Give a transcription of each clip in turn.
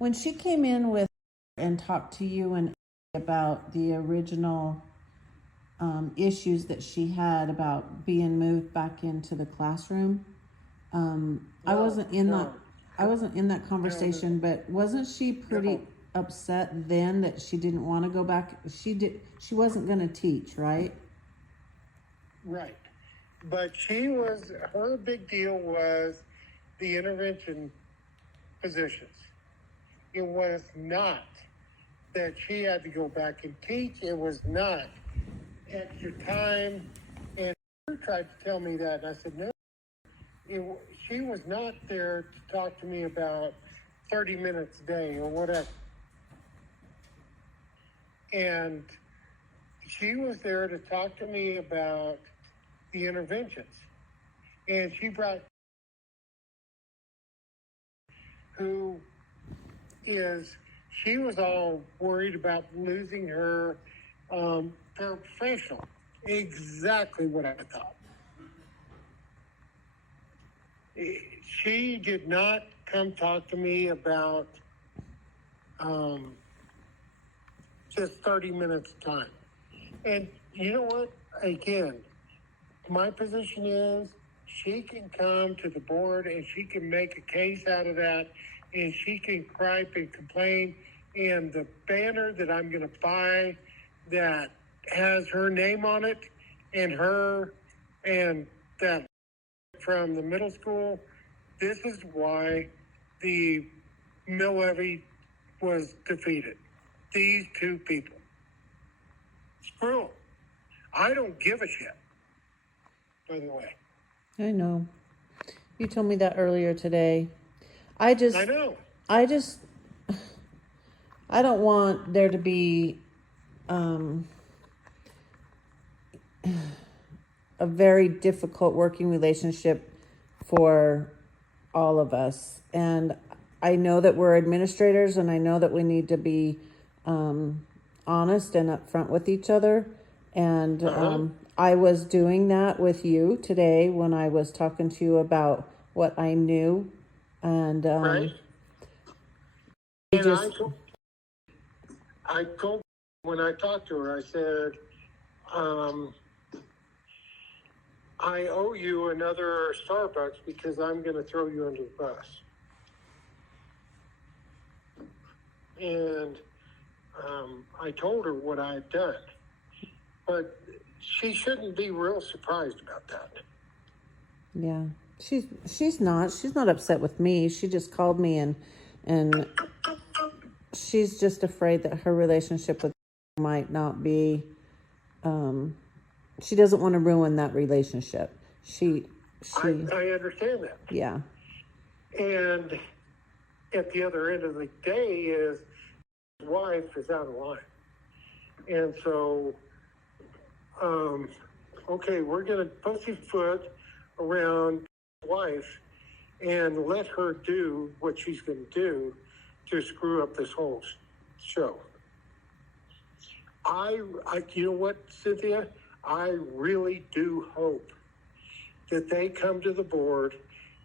When she came in with and talked to you and about the original issues that she had about being moved back into the classroom, I wasn't in that conversation, but wasn't she pretty upset then that she didn't want to go back? She wasn't going to teach, right? Right. But her big deal was the intervention positions. It was not that she had to go back and teach. It was not extra time. And she tried to tell me that. And I said, no, she was not there to talk to me about 30 minutes a day or whatever. And she was there to talk to me about the interventions. And she brought she was all worried about losing her paraprofessional. Exactly what I thought. She did not come talk to me about just 30 minutes of time. And you know what? Again, my position is she can come to the board and she can make a case out of that, and she can gripe and complain. And the banner that I'm going to buy that has her name on it and that from the middle school, this is why the mill levy was defeated. These two people. Screw them. I don't give a shit, by the way. I know. You told me that earlier today. I know. I don't want there to be a very difficult working relationship for all of us. And I know that we're administrators, and I know that we need to be honest and upfront with each other. And I was doing that with you today when I was talking to you about what I knew. And right. And I told when I talked to her, I said, I owe you another Starbucks because I'm going to throw you under the bus. And I told her what I had done. But she shouldn't be real surprised about that. Yeah. She's not upset with me. She just called me and she's just afraid that her relationship with might not be she doesn't want to ruin that relationship. I understand that. Yeah. And at the other end of the day is his wife is out of line. And so okay, we're going to pussyfoot around his wife and let her do what she's going to do to screw up this whole show. You know what, Cynthia? I really do hope that they come to the board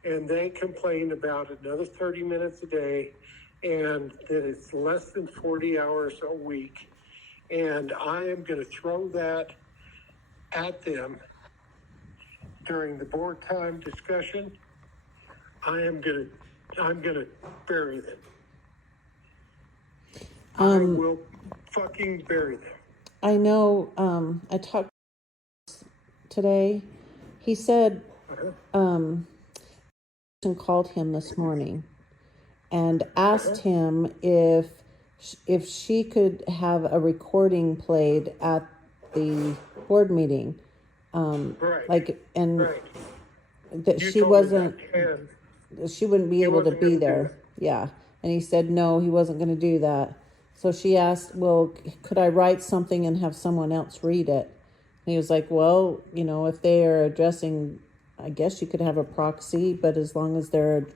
and they complain about another 30 minutes a day and that it's less than 40 hours a week. And I am going to throw that at them during the board time discussion. I'm going to bury them. I will fucking bury them. I know. I talked today. He said, and called him this morning and asked him if she could have a recording played at the board meeting, that she wouldn't be able to be there. Yeah. And he said, no, he wasn't going to do that. So she asked, well, could I write something and have someone else read it? And he was like, well, if they are addressing, I guess you could have a proxy, but as long as they're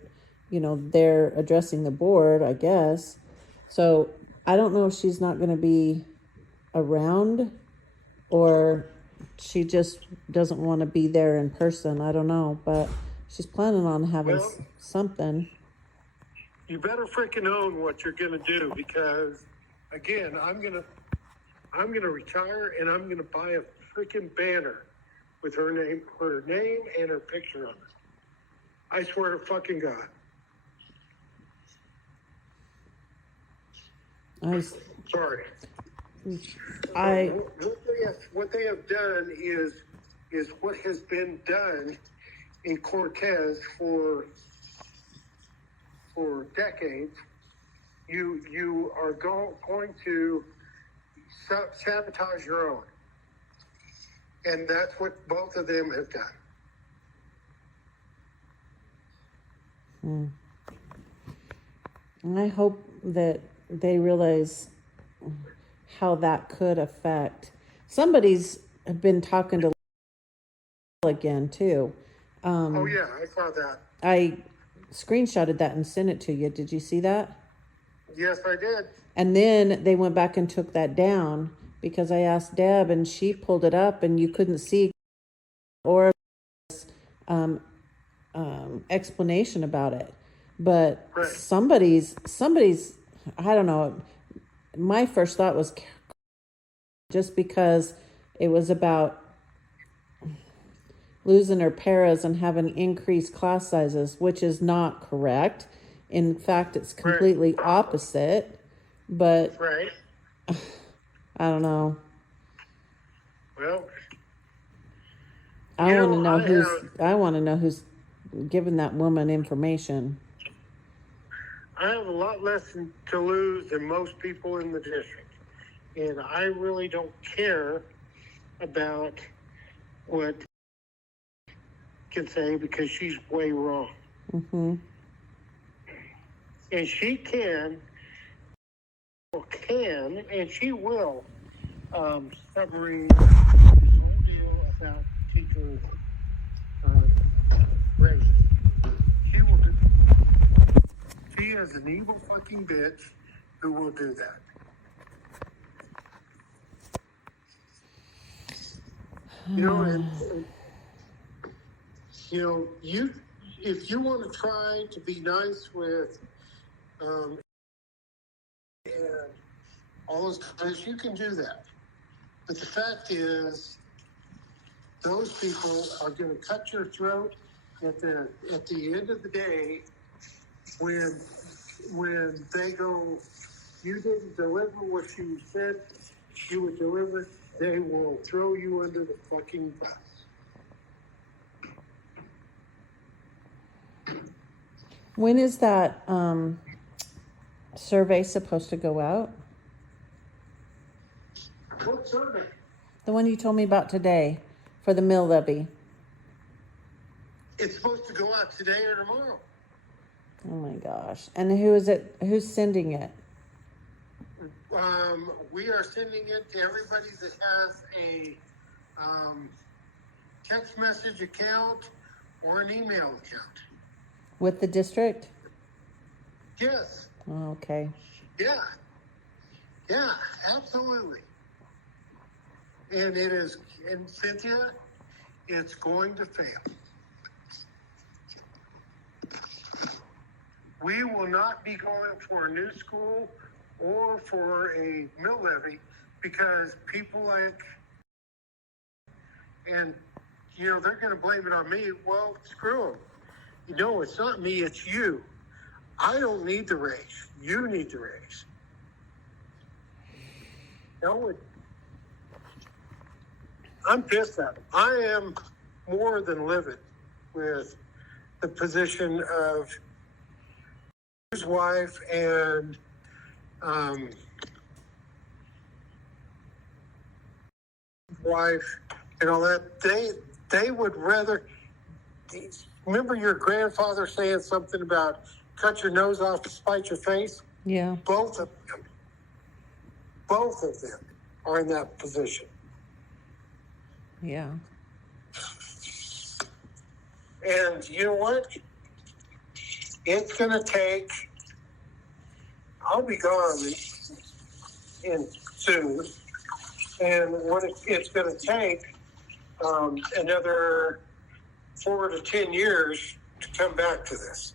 addressing the board, I guess. So I don't know if she's not going to be around or she just doesn't want to be there in person. I don't know, but she's planning on having something. you better freaking own what you're gonna do, because again, I'm gonna retire and I'm gonna buy a freaking banner with her name and her picture on it. I swear to fucking God. Sorry. What they have done is what has been done in Cortez for decades. You are going to sabotage your own, and that's what both of them have done. And I hope that they realize how that could affect. Somebody's been talking to again too. Oh yeah, I saw that. I screenshotted that and sent it to you. Did you see that? Yes, I did. And then they went back and took that down because I asked Deb and she pulled it up and you couldn't see or explanation about it. But right. somebody's I don't know. My first thought was just because it was about losing her paras and having increased class sizes, which is not correct. In fact, it's completely opposite. But right. I don't know. Well, I want to know who's giving that woman information. I have a lot less to lose than most people in the district, and I really don't care about what can say because she's way wrong. Mm-hmm. And she can, and she will submarine the whole deal about teacher race. She will do. She is an evil fucking bitch who will do that. You know, and if you want to try to be nice with and all those guys, you can do that. But the fact is, those people are going to cut your throat at the end of the day when they go, you didn't deliver what you said you would deliver, they will throw you under the fucking bus. When is that survey supposed to go out? What survey? The one you told me about today for the mill levy. It's supposed to go out today or tomorrow. Oh my gosh. And who is it? Who's sending it? We are sending it to everybody that has a text message account or an email account. With the district? Yes. Oh, okay. Yeah. Yeah, absolutely. And it is, and Cynthia, it's going to fail. We will not be going for a new school or for a mill levy because people like, and, they're going to blame it on me. Well, screw them. No, it's not me, it's you. I don't need the raise. You need the raise. No, I'm pissed at him. I am more than livid with the position of his wife and all that. They would rather. Remember your grandfather saying something about cut your nose off to spite your face? Yeah. Both of them are in that position. Yeah. And you know what? It's going to take, I'll be gone soon. And what it's going to take another 4 to 10 years to come back to this.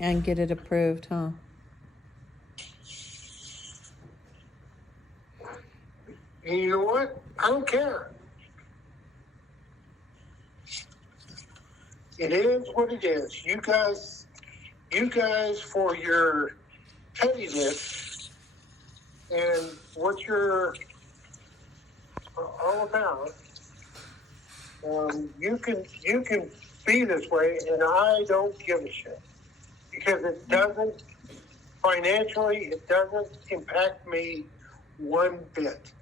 And get it approved, huh? And you know what? I don't care. It is what it is. You guys, for your pettiness and what you're all about, you can be this way, and I don't give a shit because it doesn't financially. It doesn't impact me one bit.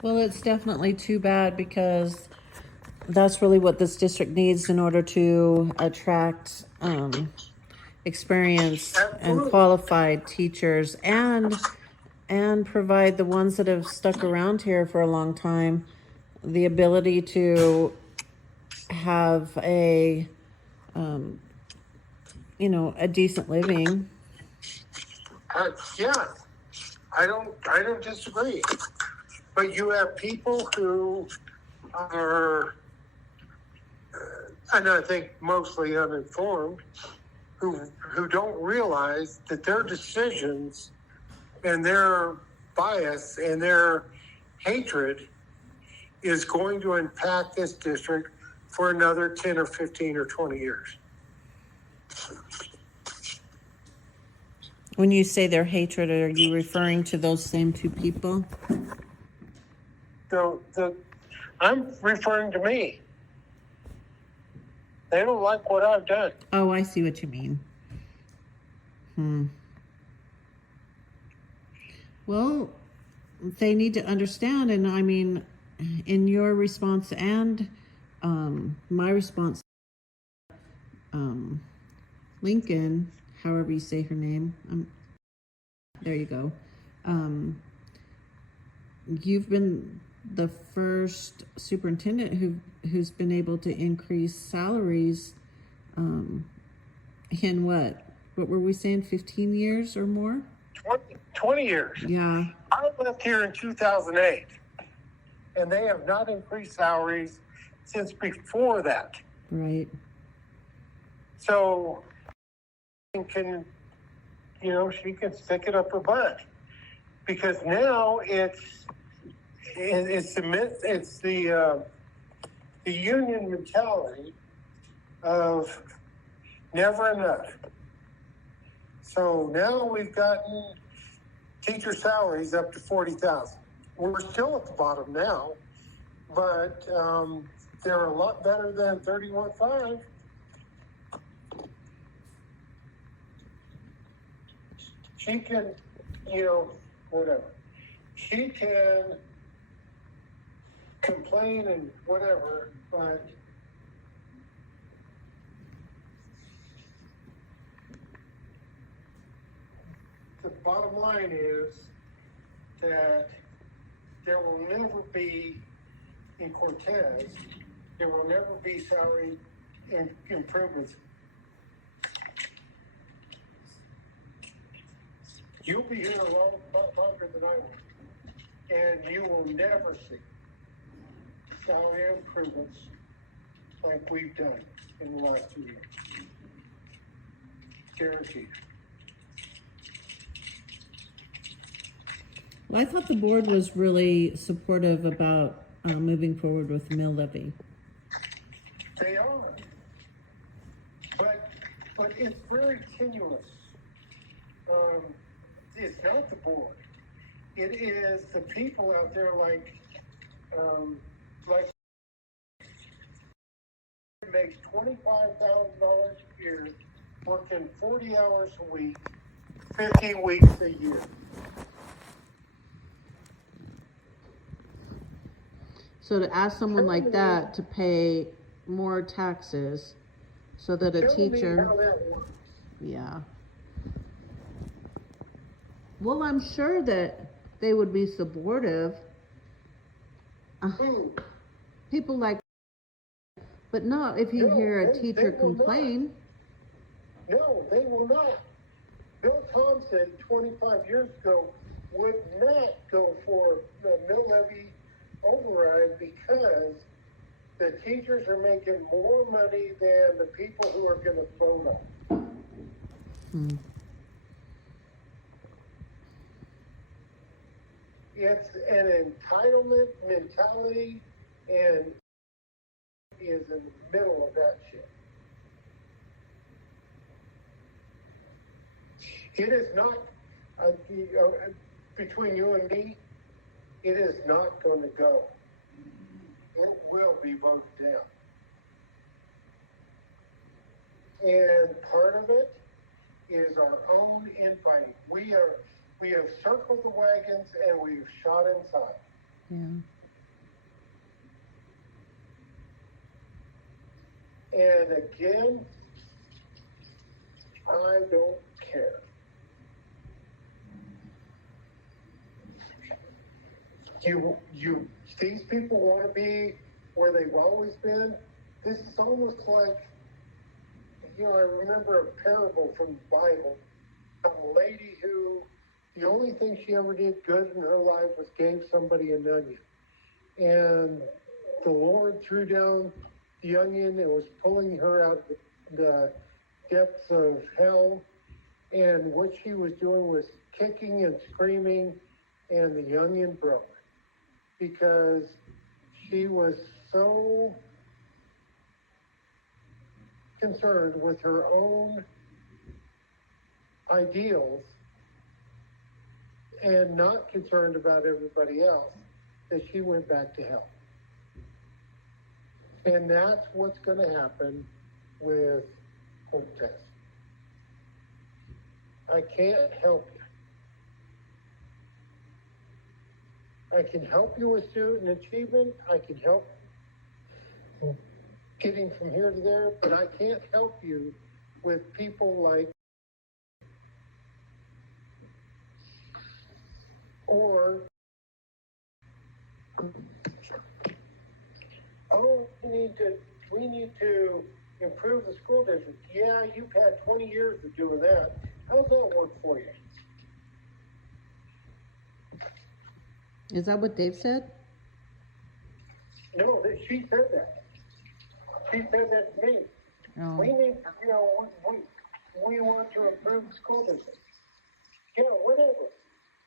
Well, it's definitely too bad because that's really what this district needs in order to attract experienced and Absolutely. qualified teachers and provide the ones that have stuck around here for a long time the ability to have a a decent living. Yeah, I don't disagree. But you have people who are, and I think mostly uninformed, who don't realize that their decisions and their bias and their hatred is going to impact this district for another 10 or 15 or 20 years. When you say their hatred, are you referring to those same two people? So I'm referring to me. They don't like what I've done. Oh, I see what you mean. Well, they need to understand, and I mean, in your response and my response, Lincoln, however you say her name, there you go. You've been the first superintendent who's been able to increase salaries in what were we saying, 15 years or more? 20 years. Yeah. I left here in 2008, and they have not increased salaries since before that. Right. So, she can stick it up her butt, because now it's the union mentality of never enough. So now we've gotten teacher salaries up to $40,000. We're still at the bottom now, but they're a lot better than $31,500. She can, whatever. She can complain and whatever, but the bottom line is that there will never be, in Cortez, there will never be salary improvements. You'll be here a lot longer than I will, and you will never see salary improvements like we've done in the last 2 years. Guaranteed. Well, I thought the board was really supportive about moving forward with the mill levy. They are, but it's very tenuous. It's not the board. It is the people out there like makes $25,000 a year, working 40 hours a week, 15 weeks a year. So to ask someone like that to pay more taxes so that a teacher, yeah. Well, I'm sure that they would be supportive. People like, but no, if you hear a teacher complain. No, they will not. Bill Thompson, 25 years ago, would not go for the mill levy override because The teachers are making more money than the people who are going to vote on. It's an entitlement mentality, and is in the middle of that shit. It is not, between you and me, it is not going to go. It will be voted down. And part of it is our own infighting. We have circled the wagons and we've shot inside. Yeah. And again, I don't care. These people want to be where they've always been. This is almost like, I remember a parable from the Bible, a lady who, the only thing she ever did good in her life was gave somebody an onion. And the Lord threw down the onion and was pulling her out of the depths of hell. And what she was doing was kicking and screaming, and the onion broke. Because she was so concerned with her own ideals and not concerned about everybody else that she went back to hell. And that's what's going to happen with Cortez. I can't help you. I can help you with student achievement. I can help getting from here to there, but I can't help you with people like, or, oh, we need to improve the school district. Yeah, you've had 20 years of doing that. How's that work for you? Is that what Dave said? No, she said that. She said that to me. Oh. We need, we want to improve the school district. Yeah, whatever.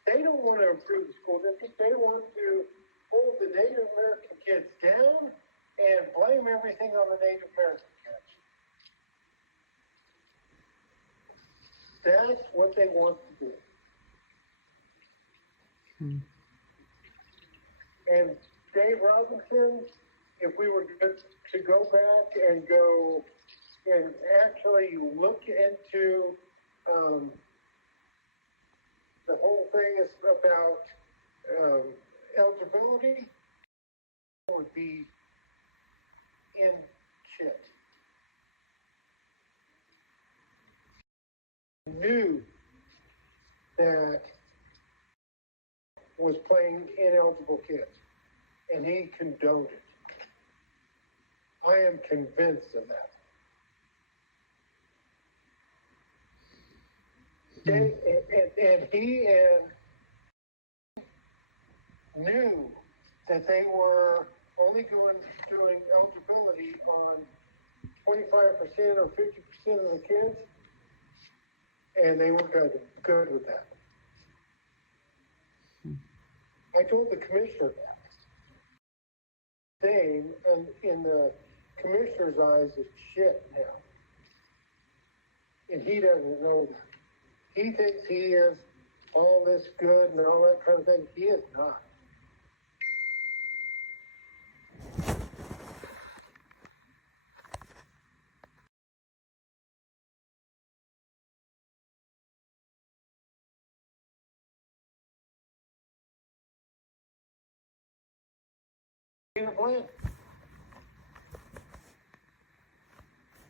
They don't want to improve the school district. They want to hold the Native American kids down and blame everything on the Native American kids. That's what they want to do. And Dave Robinson, if we were to go back and go and actually look into the whole thing is about eligibility, would be in shit. Knew that was playing ineligible kids, and he condoned it. I am convinced of that. And he knew that they were only doing eligibility on 25% or 50% of the kids, and they were good with that. I told the commissioner that. Thing, and in the commissioner's eyes, is shit now. And he doesn't know that. He thinks he is all this good and all that kind of thing. He is not.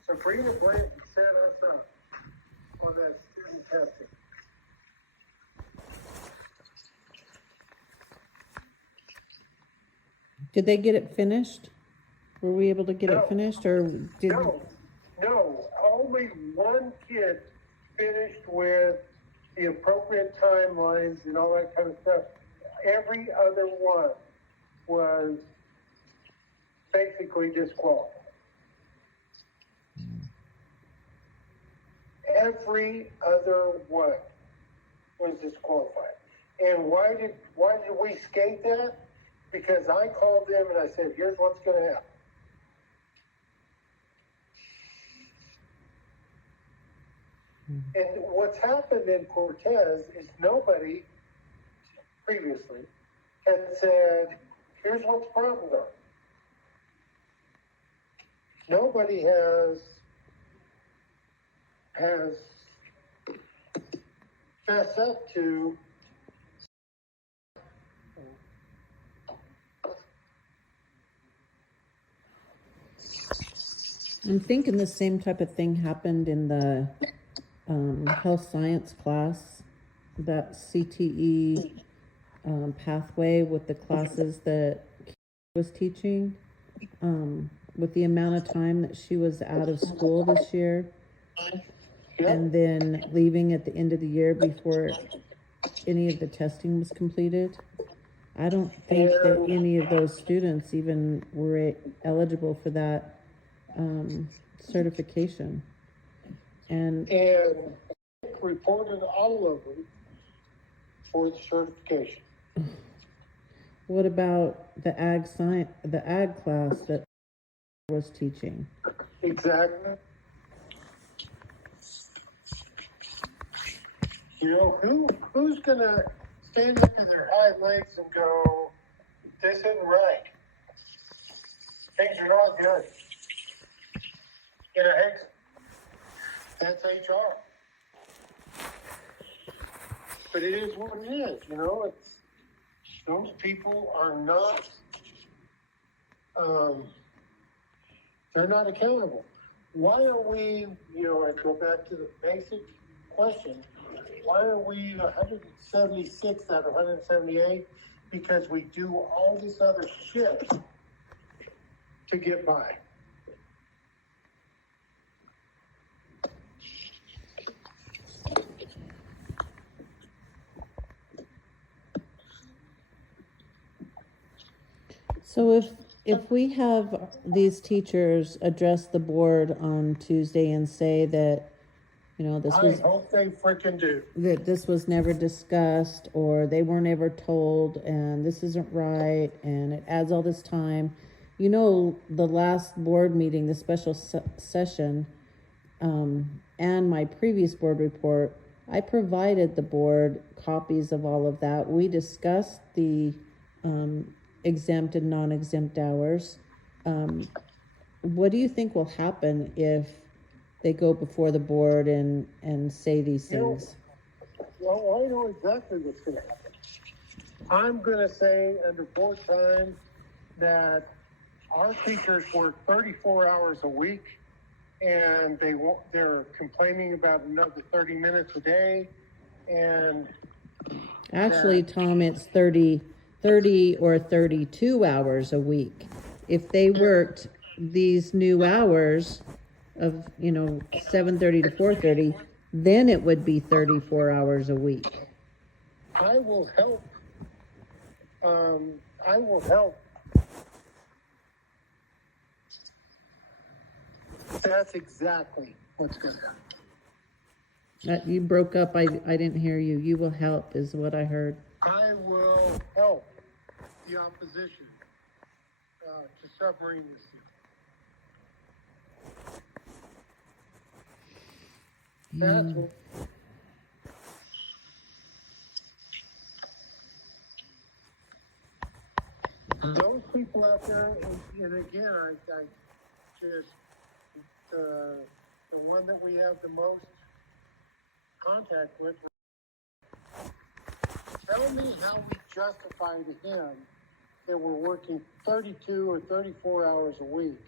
Sabrina Blanton set us up on that student testing. Did they get it finished? Were we able to get it finished, or did? No. Only one kid finished with the appropriate timelines and all that kind of stuff. Every other one was basically disqualified. Every other one was disqualified. And why did we skate that? Because I called them and I said, here's what's going to happen. And what's happened in Cortez is nobody previously had said, here's what the problems are. Nobody has fessed up to I'm thinking the same type of thing happened in the health science class, that CTE pathway with the classes that was teaching, with the amount of time that she was out of school this year, and then leaving at the end of the year before any of the testing was completed. I don't think that any of those students even were eligible for that certification. And reported all of them for the certification. what about the ag class that was teaching? Exactly. You know, who's gonna stand up to their hind legs and go, this isn't right. Things are not good. You know, that's HR. But it is what it is, you know, it's, those people are not, they're not accountable. Why are we, you know, I go back to the basic question, why are we 176 out of 178? Because we do all this other shit to get by. So if we have these teachers address the board on Tuesday and say that, you know, I hope they freaking do. That this was never discussed, or they weren't ever told, and this isn't right, and it adds all this time. You know, the last board meeting, the special session, and my previous board report, I provided the board copies of all of that. We discussed the exempt and non-exempt hours. What do you think will happen if they go before the board and say these things? Well, I know exactly what's going to happen. I'm going to say under board time that our teachers work 34 hours a week, and they're complaining about another 30 minutes a day. And actually, Tom, it's 30 or 32 hours a week. If they worked these new hours of, you know, 7:30 to 4:30, then it would be 34 hours a week. I will help. I will help. That's exactly what's going to happen. You broke up. I didn't hear you. You will help is what I heard. I will help the opposition to submarine this thing. That's what. Those people out there, and again, I just, the one that we have the most contact with, tell me how we justify to him that we're working 32 or 34 hours a week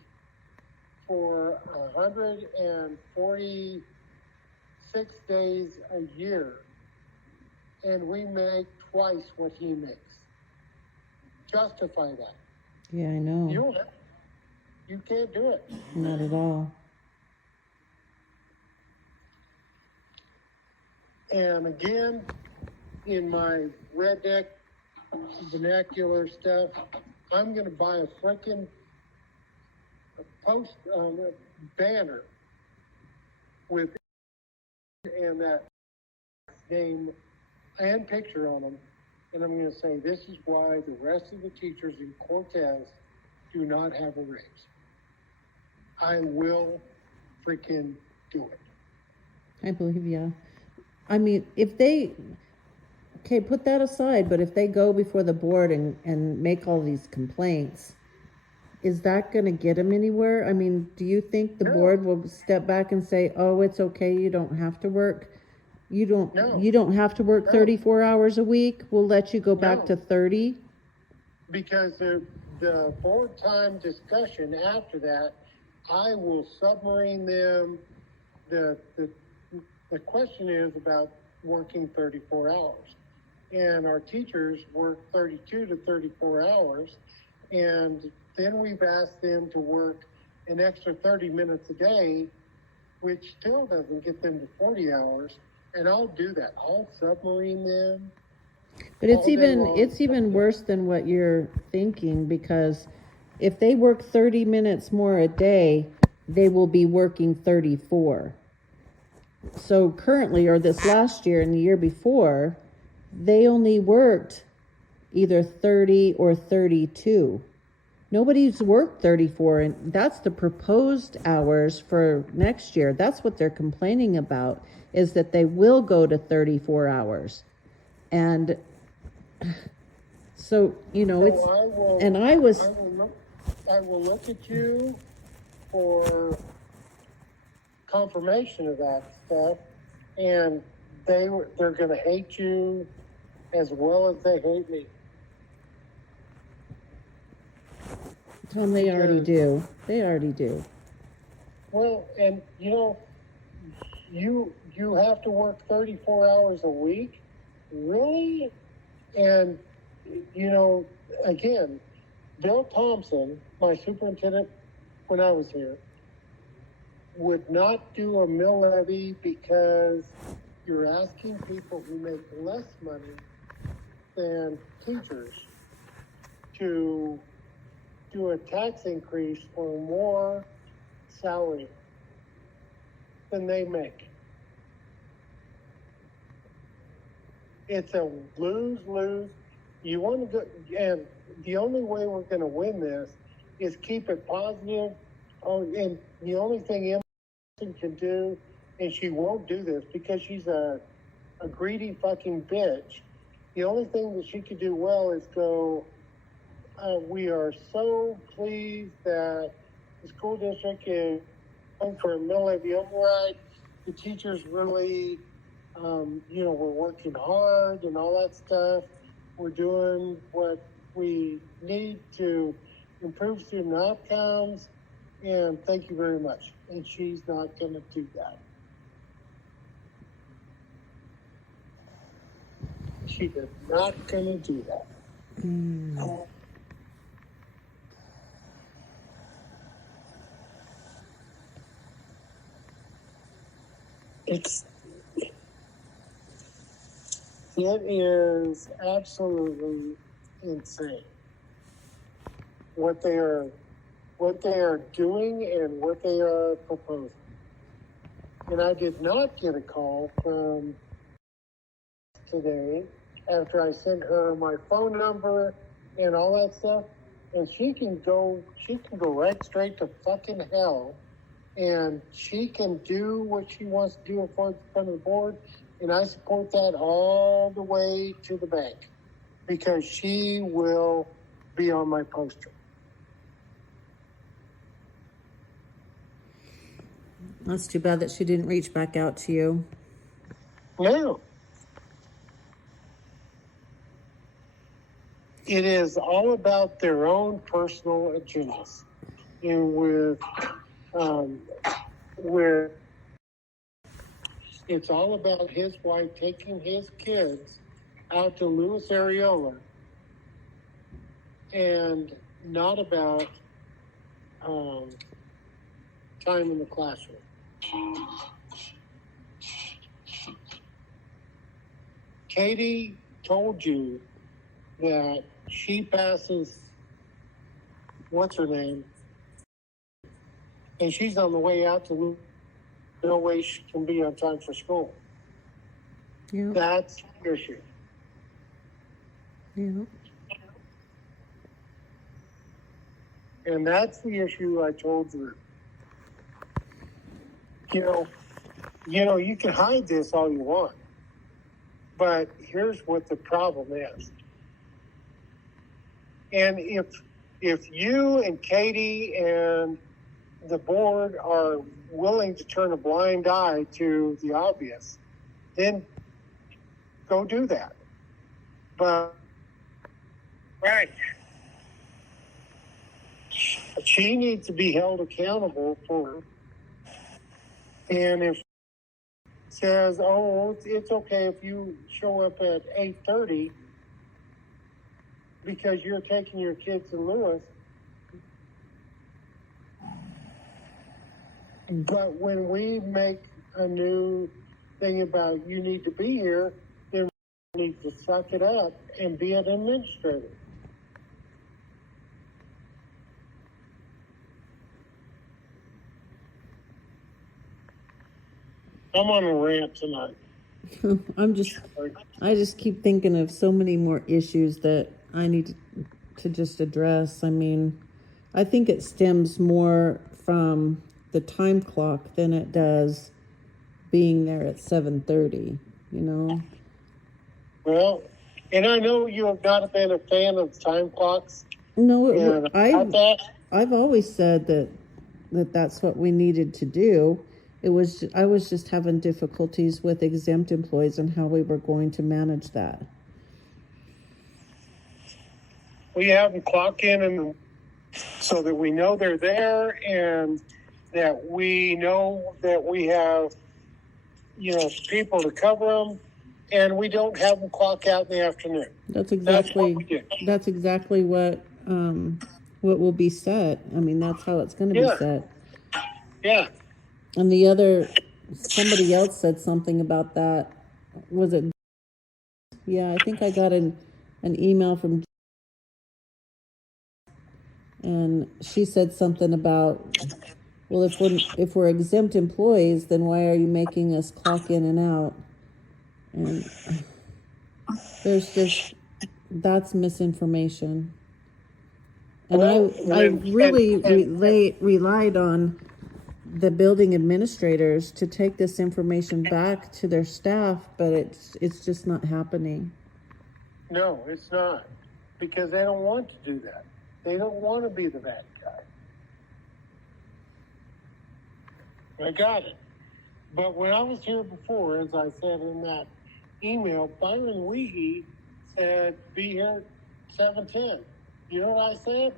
for 146 days a year, and we make twice what he makes. Justify that. Yeah, I know. You can't do it. Not at all. And again, in my redacted vernacular stuff, I'm going to buy a freaking post a banner with and that name and picture on them, and I'm going to say this is why the rest of the teachers in Cortez do not have a raise. I will freaking do it. I believe you. I mean, if they, okay, put that aside, but if they go before the board and make all these complaints, is that going to get them anywhere? I mean, do you think the No. board will step back and say, oh, it's okay, you don't have to work? No. You don't have to work No. 34 hours a week? We'll let you go back No. to 30? Because the board time discussion after that, I will submarine them. The question is about working 34 hours. And our teachers work 32 to 34 hours. And then we've asked them to work an extra 30 minutes a day, which still doesn't get them to 40 hours. And I'll do that. I'll submarine them. But it's even worse than what you're thinking, because if they work 30 minutes more a day, they will be working 34. So currently, or this last year and the year before, they only worked either 30 or 32. Nobody's worked 34, and that's the proposed hours for next year. That's what they're complaining about, is that they will go to 34 hours. And so, you know, it's, and I will look at you for confirmation of that stuff, and they're going to hate you as well as they hate me. Tom, they already do. They already do. Well, and you know, you have to work 34 hours a week, really? And you know, again, Bill Thompson, my superintendent when I was here, would not do a mill levy because you're asking people who make less money than teachers to do a tax increase for more salary than they make. It's a lose-lose. You want to go, and the only way we're going to win this is keep it positive. Oh, and the only thing Emerson can do, and she won't do this because she's a greedy fucking bitch. The only thing that she could do well is go, we are so pleased that the school district is going for a mill levy override. The teachers really, we're working hard and all that stuff. We're doing what we need to improve student outcomes, and thank you very much. And she's not going to do that. She is not going to do that. It is absolutely insane what they are doing and what they are proposing. And I did not get a call from today after I sent her my phone number and all that stuff. And she can go right straight to fucking hell. And she can do what she wants to do in front of the board. And I support that all the way to the bank because she will be on my poster. That's too bad that she didn't reach back out to you. No. It is all about their own personal agendas. And where it's all about his wife taking his kids out to Louis Areola and not about time in the classroom. Katie told you that she passes, what's her name? and she's on the way out to no way she can be on time for school. Yeah. That's the issue. Yeah. And that's the issue I told you. You can hide this all you want. But here's what the problem is. And if you and Katie and the board are willing to turn a blind eye to the obvious, then go do that. But right. She needs to be held accountable for it. And if says, oh, it's okay if you show up at 8:30 because you're taking your kids to Lewis. But when we make a new thing about you need to be here, then we need to suck it up and be an administrator. I'm on a rant tonight. I just keep thinking of so many more issues that I need to just address. I mean, I think it stems more from the time clock than it does being there at 7:30, Well, and I know you have not been a fan of time clocks. No, I've always said that's what we needed to do. I was just having difficulties with exempt employees and how we were going to manage that. We have them clock in and so that we know they're there and that we know that we have, people to cover them, and we don't have them clock out in the afternoon. That's exactly what will be set. I mean, that's how it's going to be set. Yeah. And somebody else said something about that. Was it? Yeah, I think I got an email from, and she said something about, well, if we're exempt employees, then why are you making us clock in and out? And that's misinformation. And I really relied on the building administrators to take this information back to their staff, but it's just not happening. No, it's not, because they don't want to do that. They don't want to be the bad guy. I got it. But when I was here before, as I said in that email, Byron Weehee said, be here at 7:10. You know what I said?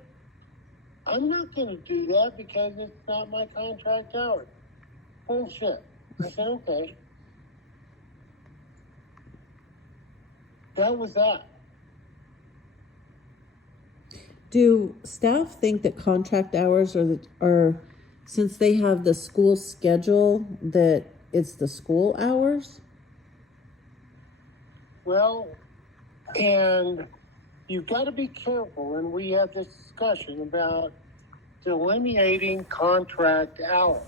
I'm not going to do that because it's not my contract hours. Bullshit. I said, okay. That was that. Do staff think that contract hours are since they have the school schedule, that it's the school hours? Well, and you've got to be careful, and we had this discussion about delineating contract hours.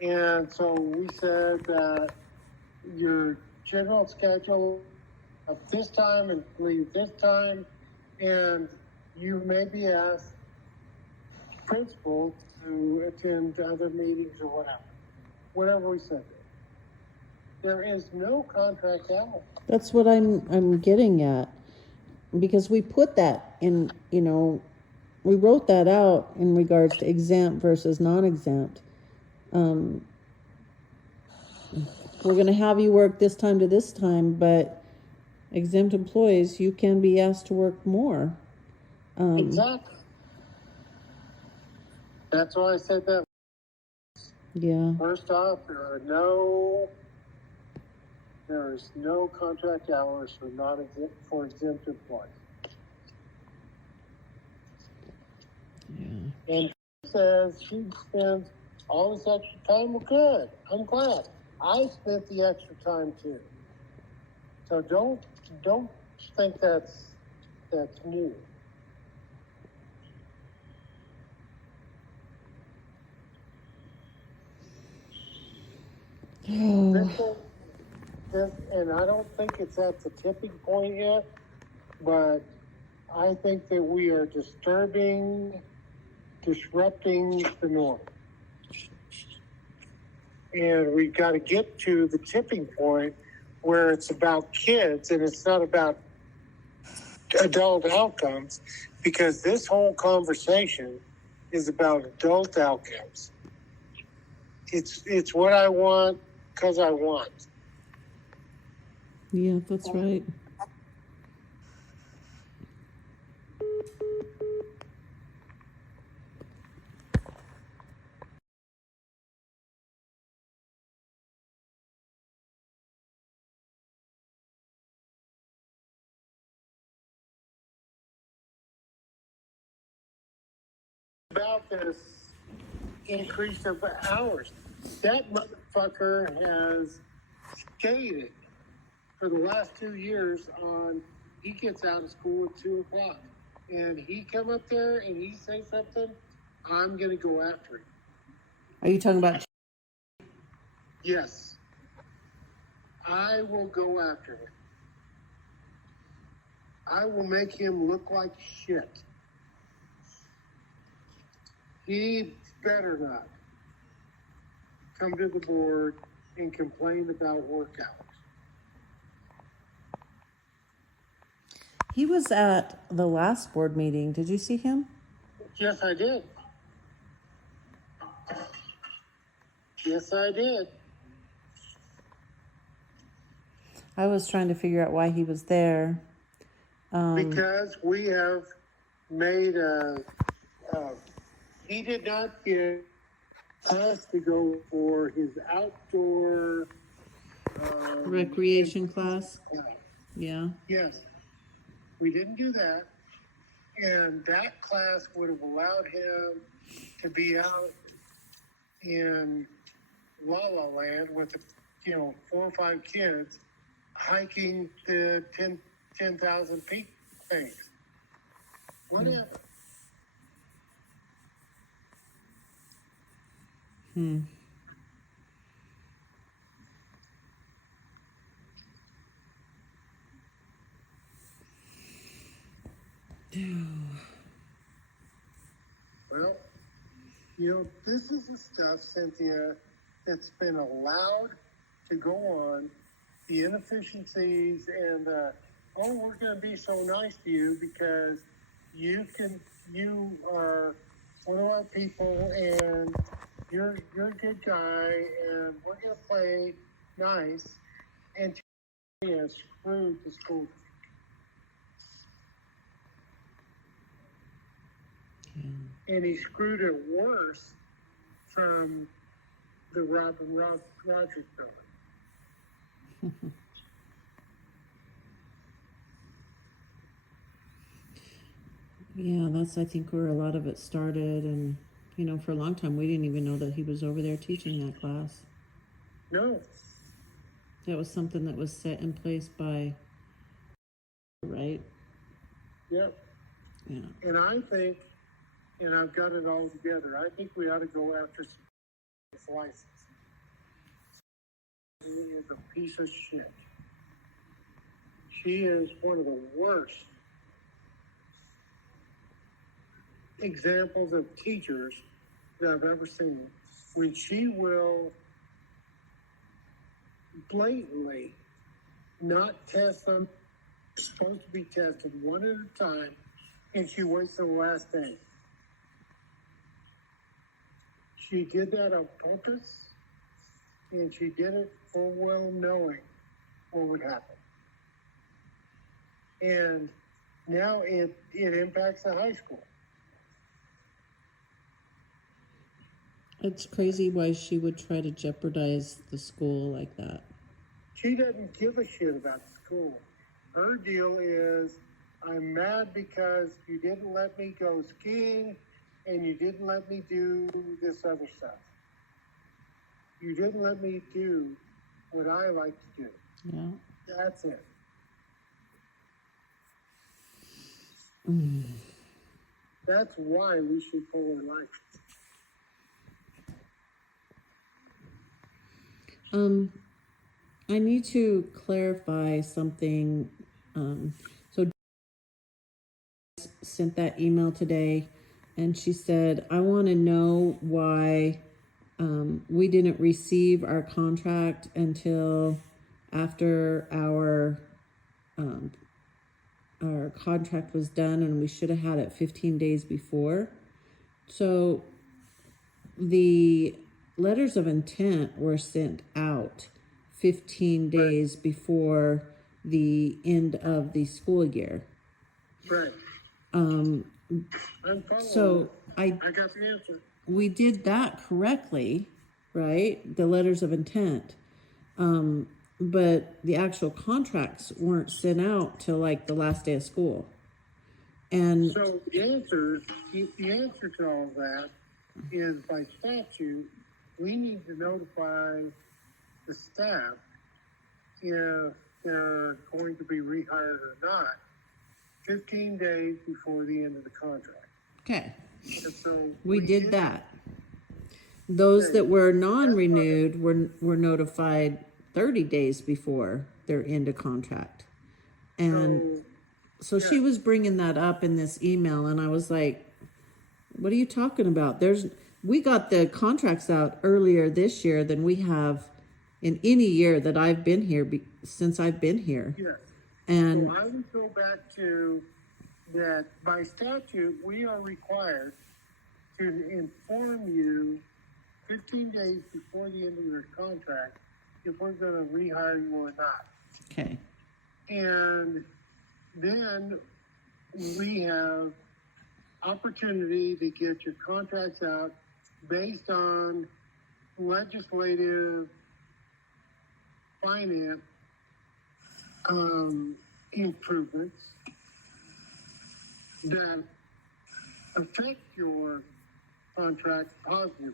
And so we said that your general schedule of this time and leave this time, and you may be asked principal to attend other meetings or whatever we said. There is no contract hours. That's what I'm getting at, because we put that in, we wrote that out in regards to exempt versus non-exempt. We're going to have you work this time to this time, but exempt employees, you can be asked to work more. Exactly. That's why I said that. Yeah. First off, there is no contract hours for exempt employees. Yeah. And says she spends all this extra time. Well, good. I'm glad. I spent the extra time too. So don't think that's new. This will, and I don't think it's at the tipping point yet, but I think that we are disrupting the norm. And we've got to get to the tipping point where it's about kids and it's not about adult outcomes, because this whole conversation is about adult outcomes. It's what I want because I want. Yeah, that's right. About this increase of hours. That motherfucker has skated for the last 2 years on, he gets out of school at 2 o'clock. And he come up there and he say something, I'm going to go after him. Are you talking about? Yes. I will go after him. I will make him look like shit. He better not come to the board and complain about work hours. He was at the last board meeting. Did you see him? Yes, I did. Yes, I did. I was trying to figure out why he was there. Because we have made he did not get us to go for his outdoor Recreation class. Yeah. Yes, we didn't do that, and that class would have allowed him to be out in La La Land with 4 or 5 kids hiking the 10,000 peak things. Whatever. Well, this is the stuff, Cynthia, that's been allowed to go on, the inefficiencies and we're going to be so nice to you because you are one of our people and you're a good guy and we're going to play nice, and he has screwed the school. And he screwed it worse from the Robin Rogers building. Yeah, that's, I think, where a lot of it started. And, for a long time, we didn't even know that he was over there teaching that class. No. That was something that was set in place by, right? Yep. Yeah. And I think, and I've got it all together, I think we ought to go after some license. She is a piece of shit. She is one of the worst examples of teachers that I've ever seen, when she will blatantly not test them supposed to be tested one at a time, and she waits till the last day. She did that on purpose, and she did it full well knowing what would happen. And now it impacts the high school. It's crazy why she would try to jeopardize the school like that. She doesn't give a shit about the school. Her deal is, I'm mad because you didn't let me go skiing and you didn't let me do this other stuff. You didn't let me do what I like to do. Yeah. That's it. That's why we should pull her life. I need to clarify something. So sent that email today, and she said, I want to know why we didn't receive our contract until after our contract was done, and we should have had it 15 days before. So the letters of intent were sent out 15 days before the end of the school year. Right. Um, I'm following. so I got the answer. we did that correctly, right? The letters of intent. But the actual contracts weren't sent out till like the last day of school. And So the answer to all of that is by statute, we need to notify the staff if they're going to be rehired or not 15 days before the end of the contract. okay, And so we did that. Those that were non-renewed were notified 30 days before their end of contract. And so she was bringing that up in this email, and I was like, what are you talking about? We got the contracts out earlier this year than we have in any year that I've been here since I've been here. Yes. And So I would go back to that by statute, we are required to inform you 15 days before the end of your contract if we're going to rehire you or not. okay, And then we have opportunity to get your contracts out based on legislative finance improvements that affect your contract positively.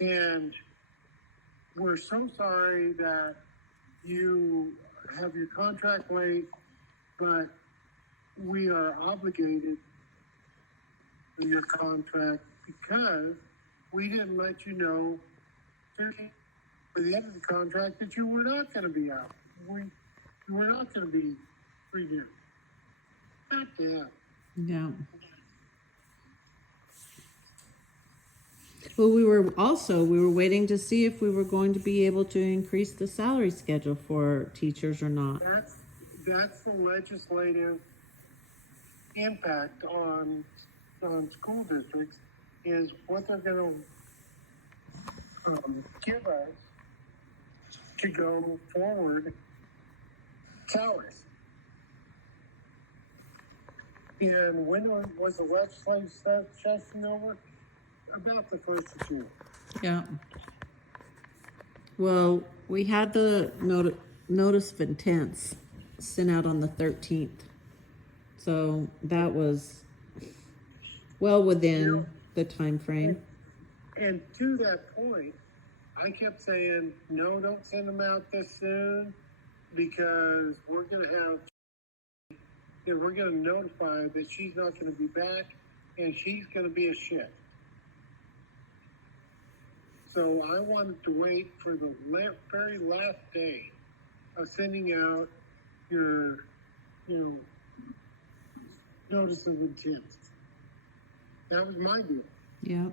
And we're so sorry that you have your contract late, but we are obligated to your contract because we didn't let you know for the end of the contract that you were not going to be out. You were not going to be renewed. God damn. yeah. Well, we were waiting to see if we were going to be able to increase the salary schedule for teachers or not. That's the legislative impact on school districts is what they're going to give us to go forward salaries. And when was the legislative session over? About the 1st of June. Yeah. Well, we had the notice of intents sent out on the 13th. So that was well within the time frame. And to that point, I kept saying, no, don't send them out this soon because we're going to notify that she's not going to be back and she's going to be a shit. So I wanted to wait for the very last day of sending out your, notice of intent. That was my deal. Yep.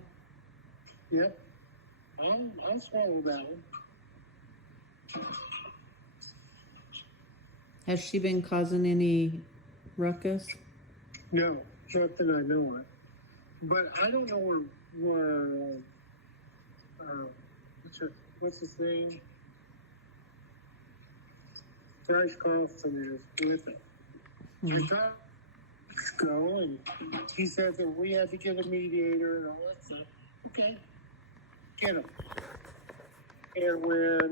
Yep. I'll swallow that one. Has she been causing any ruckus? No, not that I know of. But I don't know where what's his name? Bryce Carlson is with it. I thought go and he said that we had to get a mediator and all that stuff. Okay, get him. And when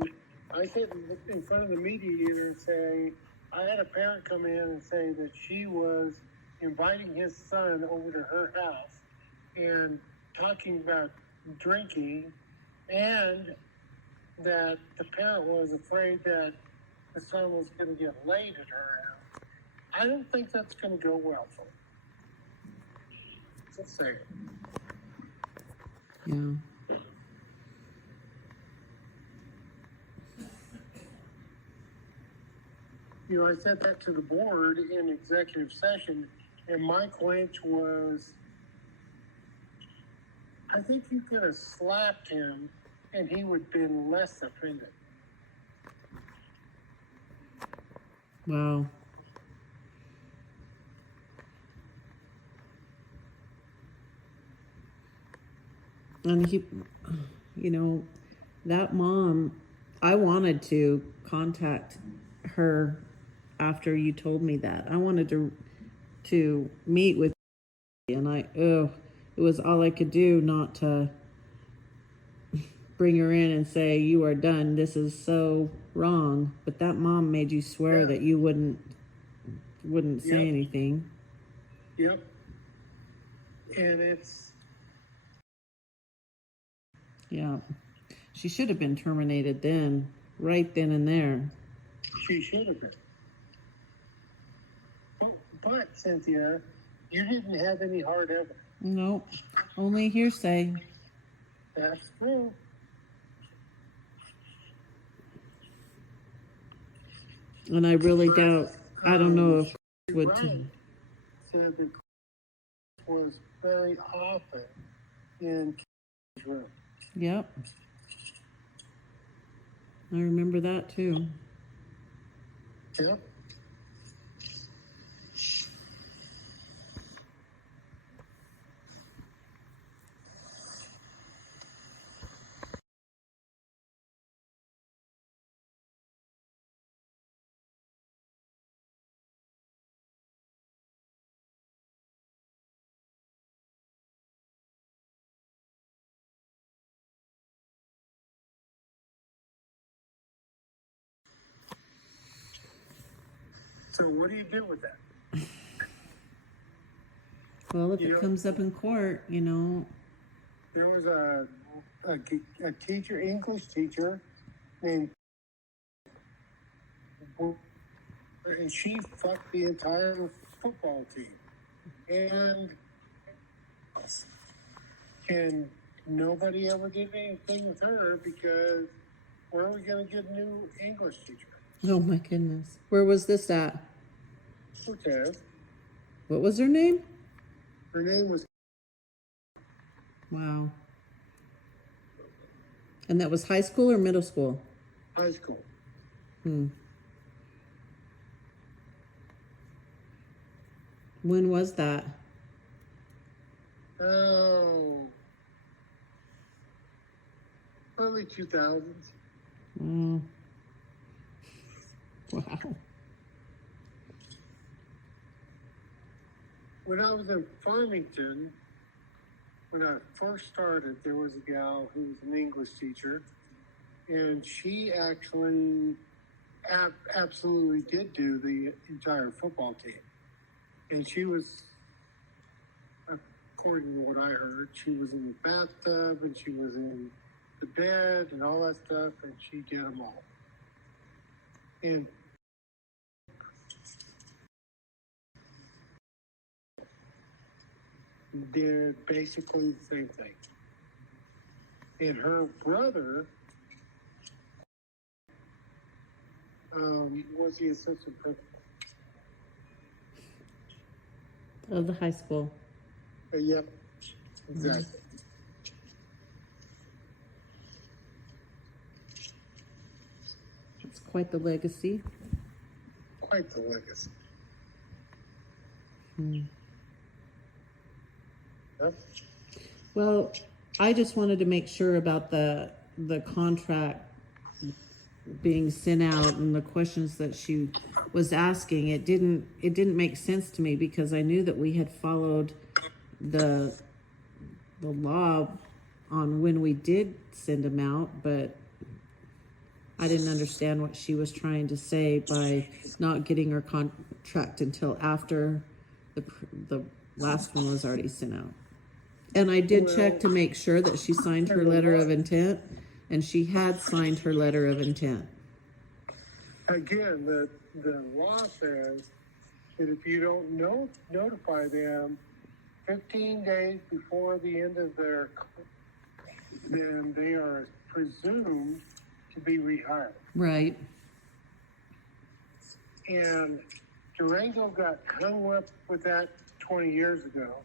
I sit in front of the mediator and say, I had a parent come in and say that she was inviting his son over to her house and talking about drinking, and that the parent was afraid that the son was going to get laid at her house. I don't think that's going to go well for him. Just saying. Yeah. I said that to the board in executive session, and my clinch was, I think you could have slapped him and he would have been less offended. Wow. And he, you know, that mom, I wanted to contact her after you told me that. I wanted to meet with you, and it was all I could do not to bring her in and say, you are done. This is so wrong. But that mom made you swear that you wouldn't say anything. Yep. And it's... Yeah. She should have been terminated then, right then and there. She should have been. But Cynthia, you didn't have any hard evidence. Nope. Only hearsay. That's true. And I really doubt, I don't know if would. Ryan said that was very often in his room. Yep. I remember that too. Yep. So what do you do with that? Well, if it comes up in court, you know. There was a teacher, English teacher, named, and she fucked the entire football team. And nobody ever did anything with her because where are we going to get a new English teacher? Oh my goodness. Where was this at? Cortez. What was her name? Her name was... Wow. And that was high school or middle school? High school. When was that? Oh, early 2000s. Oh. Wow. When I was in Farmington, when I first started, there was a gal who was an English teacher, and she actually absolutely did do the entire football team. And she was, according to what I heard, she was in the bathtub and she was in the bed and all that stuff, and she did them all. And did basically the same thing. And her brother was the assistant principal. Of the high school. Yep, exactly. It's quite the legacy. Quite the legacy. Yep. Well, I just wanted to make sure about the contract being sent out and the questions that she was asking. It didn't make sense to me because I knew that we had followed the law on when we did send them out, but I didn't understand what she was trying to say by not getting her contract until after the last one was already sent out. And I did check to make sure that she signed her letter of intent, and she had signed her letter of intent. Again, the law says that if you don't notify them 15 days before the end of their, then they are presumed to be rehired. Right. And Durango got hung up with that 20 years ago.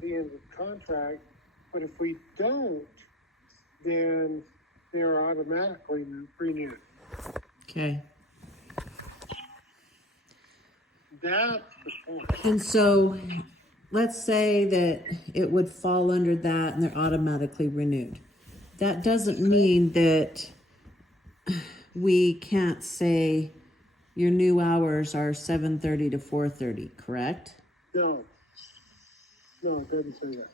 The end of the contract, but if we don't, then they're automatically renewed. Okay. That's the point. And so let's say that it would fall under that and they're automatically renewed. That doesn't mean that we can't say your new hours are 7:30 to 4:30, correct? No, it doesn't say that.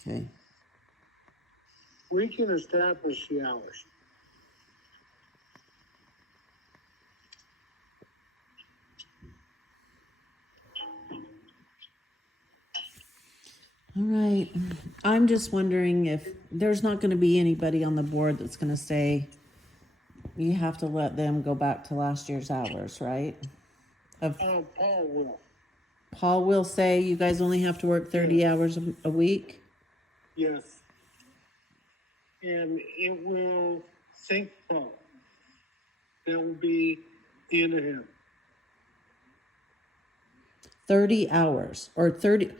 Okay. We can establish the hours. All right. I'm just wondering if there's not going to be anybody on the board that's going to say you have to let them go back to last year's hours, right? Paul will. Paul will say you guys only have to work 30 hours a week? Yes. And it will sink Paul. That will be the end of him. 30 hours or 30,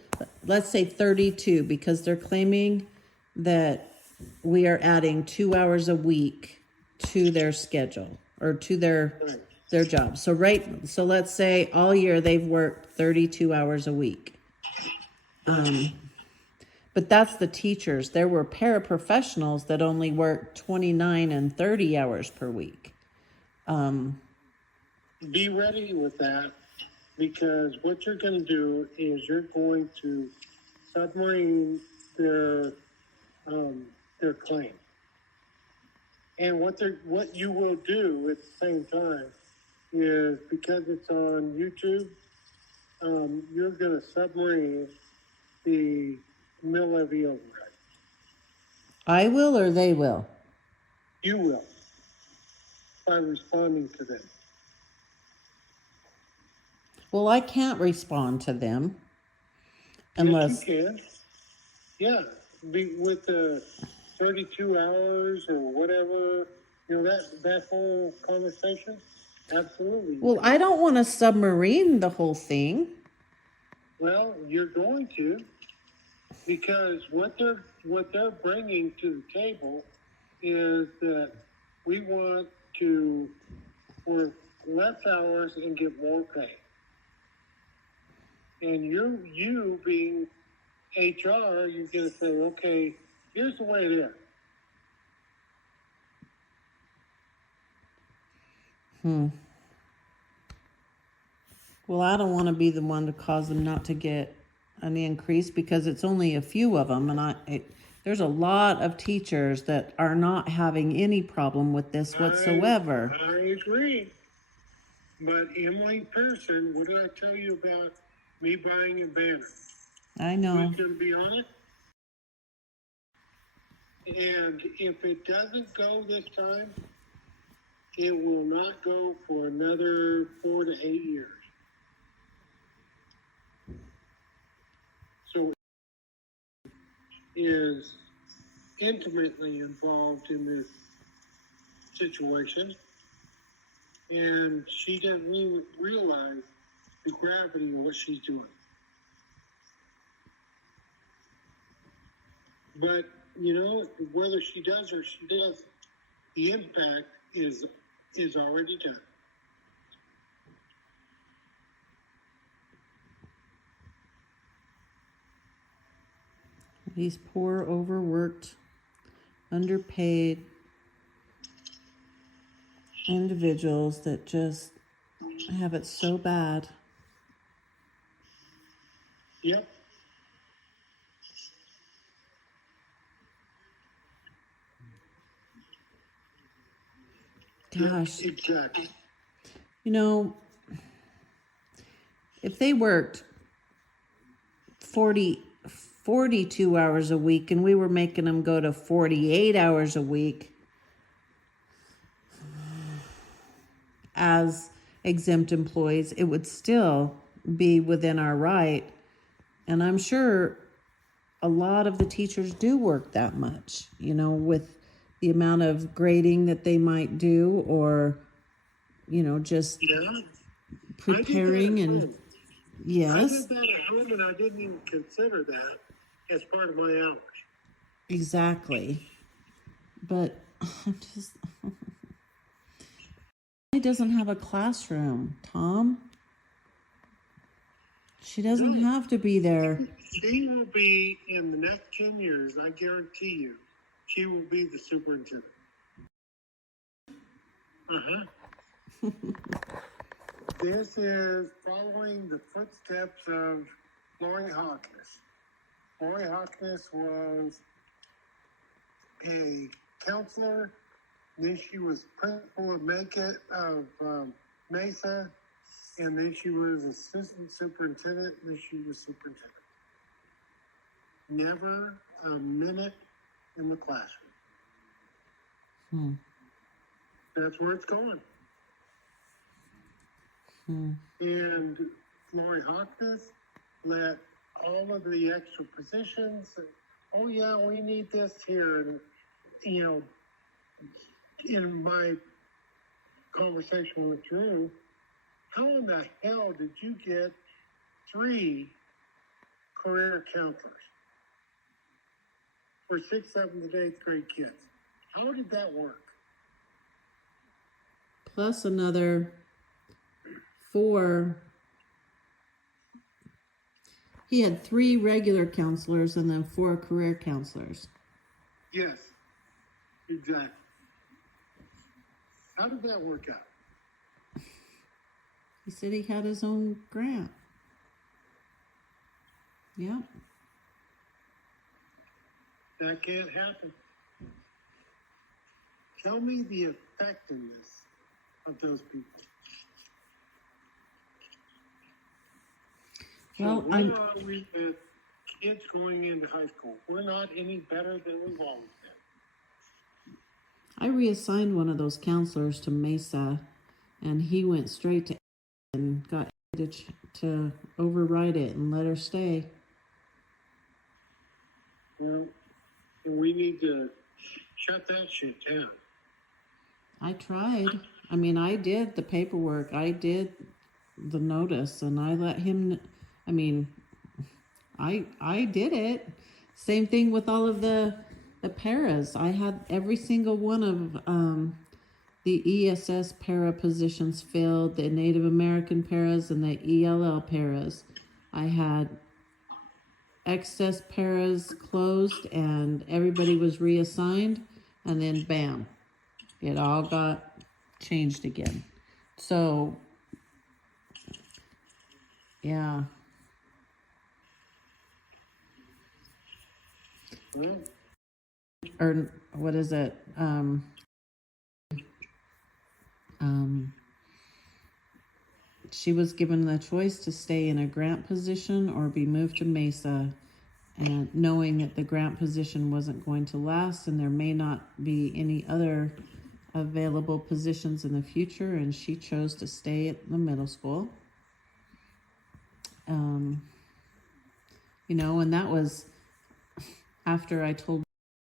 let's say 32, because they're claiming that we are adding 2 hours a week to their schedule or to their job. So let's say all year they've worked 32 hours a week. But that's the teachers. There were paraprofessionals that only worked 29 and 30 hours per week. Be ready with that, because what you're going to do is you're going to submarine their claim. And what you will do at the same time is, because it's on YouTube, you're going to submarine the mill levy override. I will or they will? You will, by responding to them. Well, I can't respond to them unless... Yes, you can. Yeah, with the 32 hours or whatever, that whole conversation, absolutely. Well, I don't want to submarine the whole thing. Well, you're going to, because what they're bringing to the table is that we want to work less hours and get more pay. And you being HR, you're going to say, okay, here's the way it is. Well, I don't want to be the one to cause them not to get an increase, because it's only a few of them. And there's a lot of teachers that are not having any problem with this whatsoever. I agree. But Emily Pearson, what did I tell you about me buying a banner? I know. Who's going to be on it? And if it doesn't go this time, it will not go for another 4 to 8 years. So is intimately involved in this situation, and she doesn't even realize the gravity of what she's doing. But, whether she does or she doesn't, the impact is already done. These poor, overworked, underpaid individuals that just have it so bad. Yep. Gosh. Exactly. if they worked 42 hours a week and we were making them go to 48 hours a week as exempt employees, it would still be within our right. And I'm sure a lot of the teachers do work that much, you know, with the amount of grading that they might do, or, you know, just preparing. And yes, I did that at home, and I didn't even consider that as part of my hours. Exactly. But I'm just, she doesn't have a classroom, Tom. She doesn't have to be there. She will be, in the next 10 years, I guarantee you, she will be the superintendent. This is following the footsteps of Lori Harkness. Lori Harkness was a counselor, then she was principal of Mesa, and then she was assistant superintendent, and then she was superintendent. Never a minute in the classroom. That's where it's going. And Lori Harkness let all of the extra positions, oh yeah, we need this here. And, you know, in my conversation with Drew, how in the hell did you get 3 career counselors for 6th, 7th, and 8th grade kids? How did that work? Plus another 4. He had 3 regular counselors and then 4 career counselors. Yes, exactly. How did that work out? He said he had his own grant. Yeah. That can't happen. Tell me the effectiveness of those people. Well, so where are we with kids going into high school? We're not any better than we've always been. I reassigned one of those counselors to Mesa, and he went straight to and got to override it and let her stay. Well, we need to shut that shit down. I tried. I mean, I did the paperwork. I did the notice, and I let him. I mean, I did it. Same thing with all of the paras. I had every single one of the ESS para positions filled, the Native American paras and the ELL paras. I had excess paras closed, and everybody was reassigned, and then bam, it all got changed again. So, yeah. Or what is it? She was given the choice to stay in a grant position or be moved to Mesa, and knowing that the grant position wasn't going to last and there may not be any other available positions in the future, and she chose to stay at the middle school. You know, and that was after I told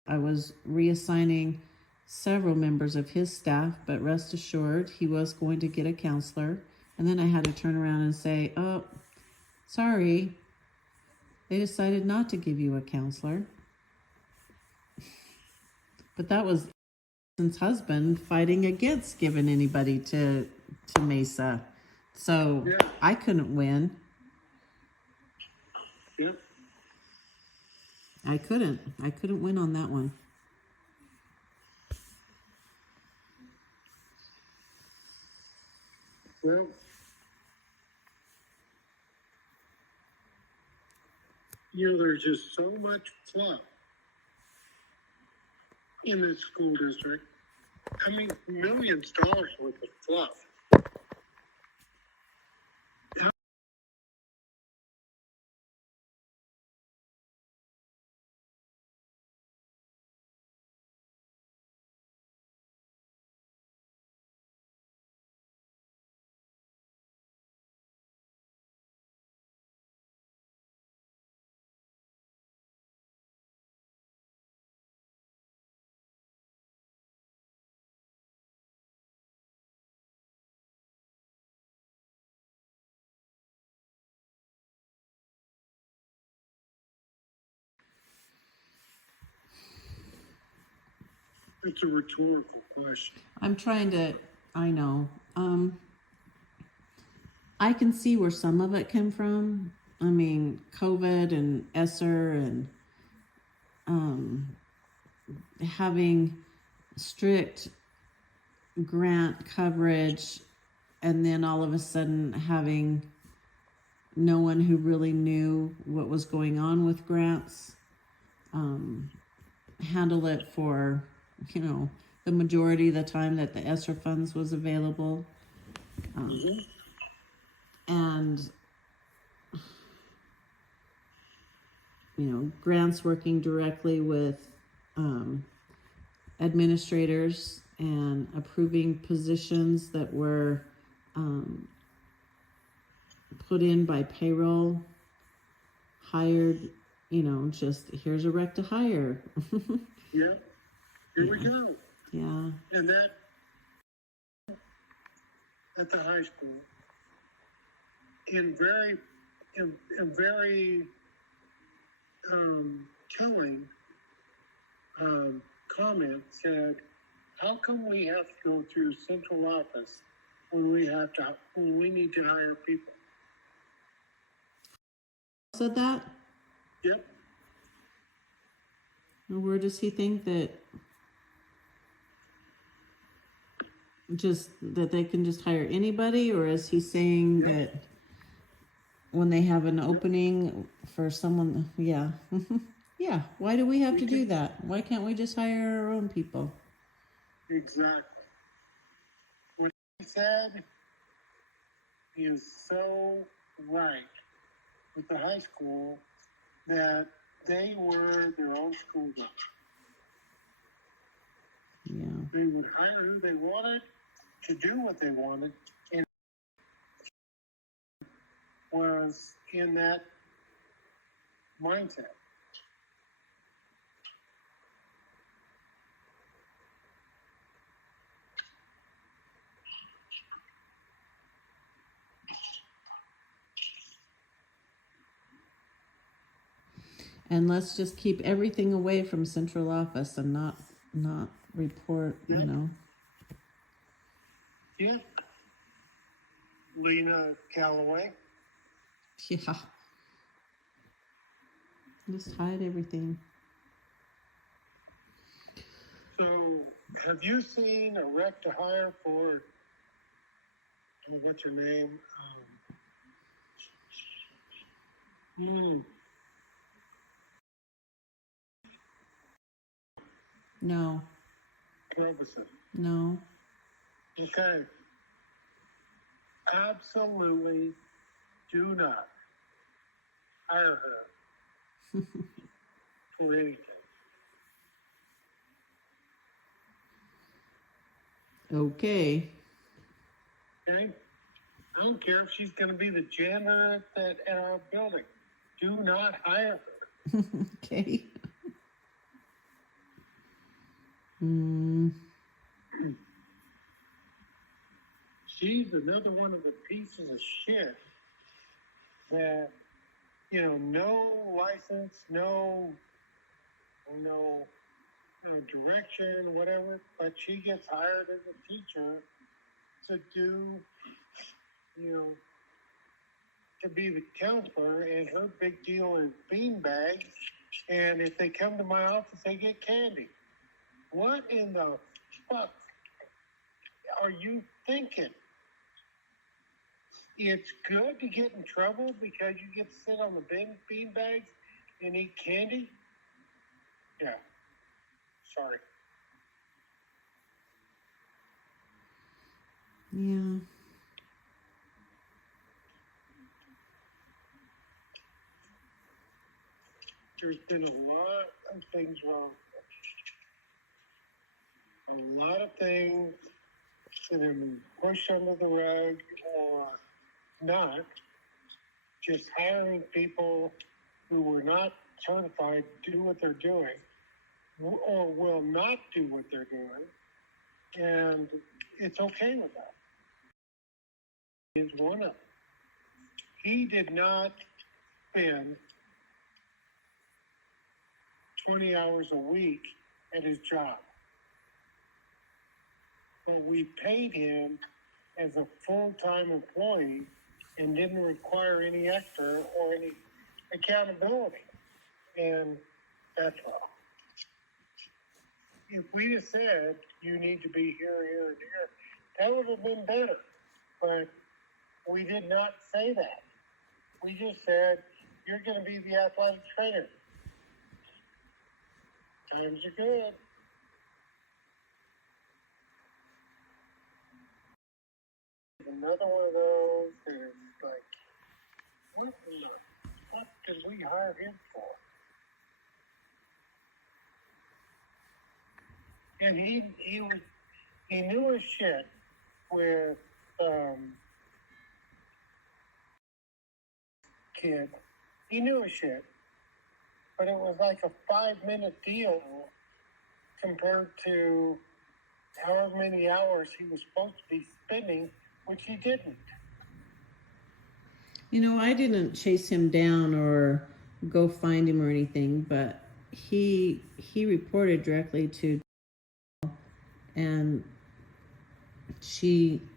I was reassigning several members of his staff, but rest assured he was going to get a counselor. And then I had to turn around and say, oh, sorry, they decided not to give you a counselor. But that was his husband fighting against giving anybody to Mesa. So yeah. I couldn't win. Yep. I couldn't win on that one. Well, you know, there's just so much fluff in this school district. I mean, millions of dollars worth of fluff. It's a rhetorical question. I know. I can see where some of it came from. I mean, COVID and ESSER and having strict grant coverage, and then all of a sudden having no one who really knew what was going on with grants handle it for, the majority of the time that the ESSER funds was available. And, grants working directly with administrators and approving positions that were put in by payroll, hired, just here's a rec to hire. Yeah, here we go. Yeah. And that, at the high school, in very telling comment said, how come we have to go through central office when we need to hire people? Said that? Yep. Or where does he think that they can just hire anybody, or is he saying that when they have an opening for someone, yeah. Yeah, why do we have to do that? Why can't we just hire our own people? Exactly. What he said is so right with the high school that they were their own school zone. Yeah. They would hire who they wanted to do what they wanted, and was in that mindset. And let's just keep everything away from central office and not report, Yeah. Lena Calloway. Yeah. Just hide everything. So, have you seen a rec to hire for, what's her name? No. Cleveson. No. Okay. Absolutely do not hire her for anything. Okay. Okay? I don't care if she's going to be the janitor at our building. Do not hire her. Okay. She's another one of the pieces of shit that, no license, no direction, whatever, but she gets hired as a teacher to do, to be the counselor, and her big deal is beanbags, and if they come to my office, they get candy. What in the fuck are you thinking? It's good to get in trouble because you get to sit on the beanbags and eat candy? Yeah. Sorry. Yeah. There's been a lot of things wrong. A lot of things that have been pushed under the rug or not. Just hiring people who were not certified to do what they're doing or will not do what they're doing. And it's okay with that. Is one of them. He did not spend 20 hours a week at his job. but we paid him as a full-time employee and didn't require any extra or any accountability. And that's wrong. If we had said, you need to be here, here, and here, that would have been better. But we did not say that. We just said, you're going to be the athletic trainer. Times are good. Another one of those that is like, what in the fuck did we hire him for? And he knew his shit with kid. He knew his shit, but it was like a 5-minute deal compared to however many hours he was supposed to be spending, which he didn't. You know, I didn't chase him down or go find him or anything, but he reported directly to, and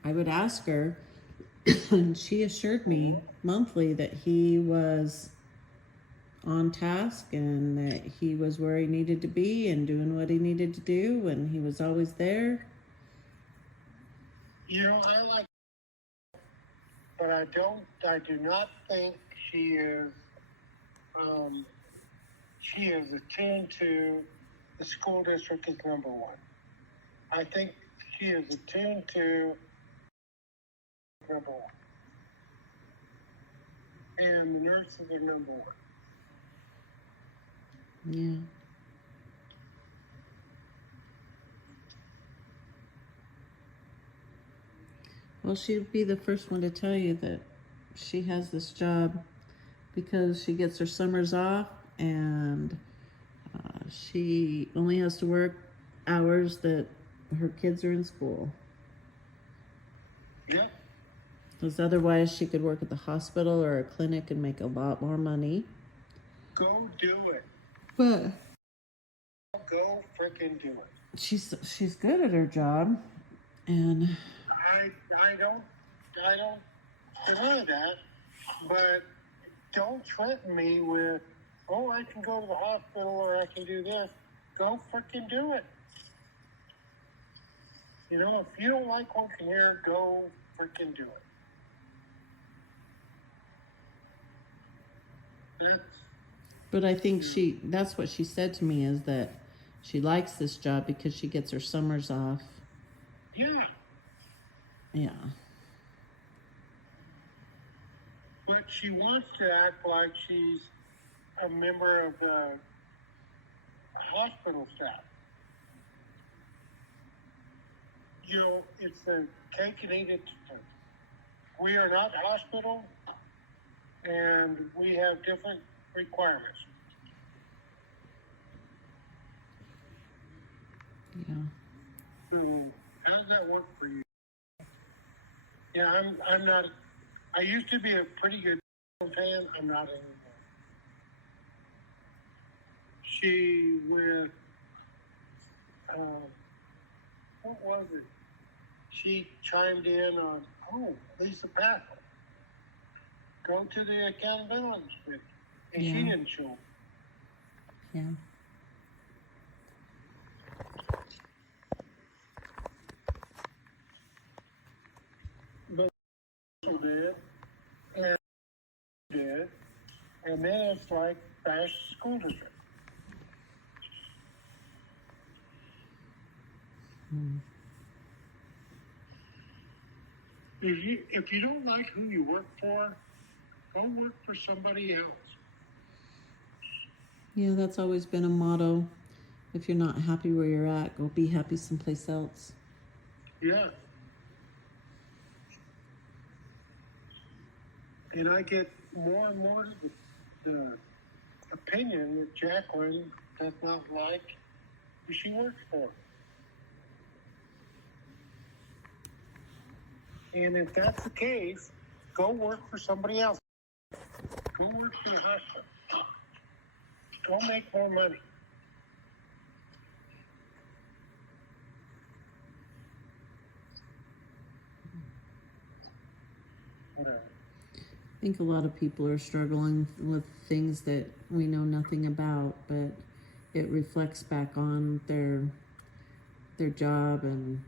I would ask her, and she assured me monthly that he was on task and that he was where he needed to be and doing what he needed to do, and he was always there. You know, I like, but I do not think she is attuned to the school district as number one. I think she is attuned to number one. And the nurses are number one. Yeah. Well, she'd be the first one to tell you that she has this job because she gets her summers off, and she only has to work hours that her kids are in school. Yeah. Because otherwise she could work at the hospital or a clinic and make a lot more money. Go do it. But Go freaking do it. she's good at her job, and I don't deny that, but don't threaten me with, oh, I can go to the hospital or I can do this. Go freaking do it. You know, if you don't like working here, go freaking do it. But I think that's what she said to me, is that she likes this job because she gets her summers off. Yeah. Yeah. But she wants to act like she's a member of the hospital staff. You know, it's the cake and eat it. We are not hospital, and we have different requirements. Yeah. So how does that work for you? Yeah, I'm not. I used to be a pretty good fan. I'm not anymore. She with what was it? She chimed in on Lisa Packle. Go to the accountability committee, and she didn't show up. Yeah. But she did, and then it's like bash the school district. If you don't like who you work for, go work for somebody else. Yeah, that's always been a motto. If you're not happy where you're at, go be happy someplace else. Yeah. And I get more and more the opinion that Jacqueline does not like who she works for. And if that's the case, go work for somebody else. Go work for the hospital. Go make more money. I think a lot of people are struggling with things that we know nothing about, but it reflects back on their job and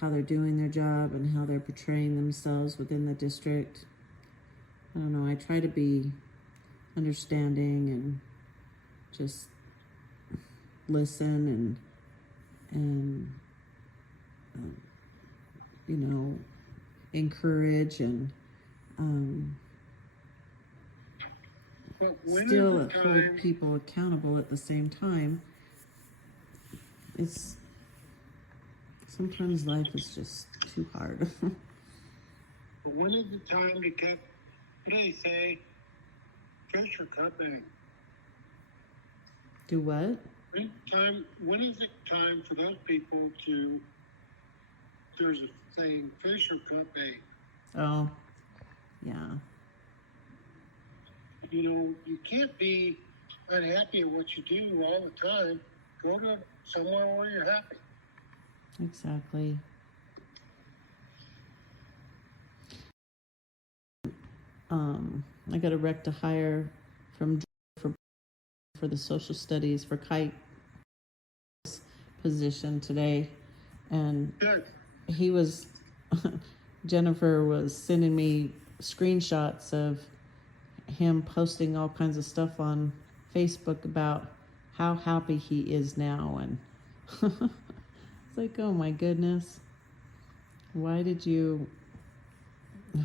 how they're doing their job and how they're portraying themselves within the district. I don't know, I try to be understanding and just listen and you know, encourage and still hold people accountable at the same time. It's sometimes life is just too hard. But when is the time to cut, what do they say? Fish or cut bait? Do what? When is it time for those people to, there's a saying, fish or cut bait? Oh, yeah. You know, you can't be unhappy at what you do all the time. Go to somewhere where you're happy. Exactly. I got a rec to hire from for the social studies for Kite position today, and Good. he was Jennifer was sending me screenshots of him posting all kinds of stuff on Facebook about how happy he is now, and it's like, oh my goodness, why did you, I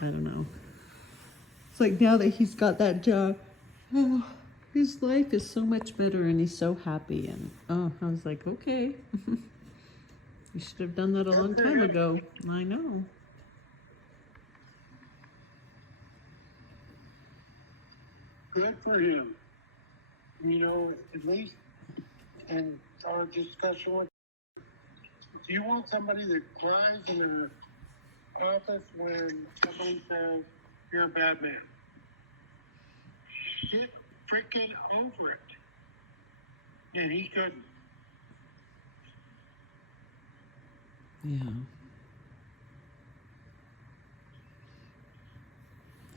don't know. It's like now that he's got that job, oh, his life is so much better and he's so happy, and I was like, okay. You should have done that a long time ago. I know. Good for him. You know, at least in our discussion with, do you want somebody that cries in their office when somebody says you're a bad man? Get freaking over it. And he couldn't. Yeah.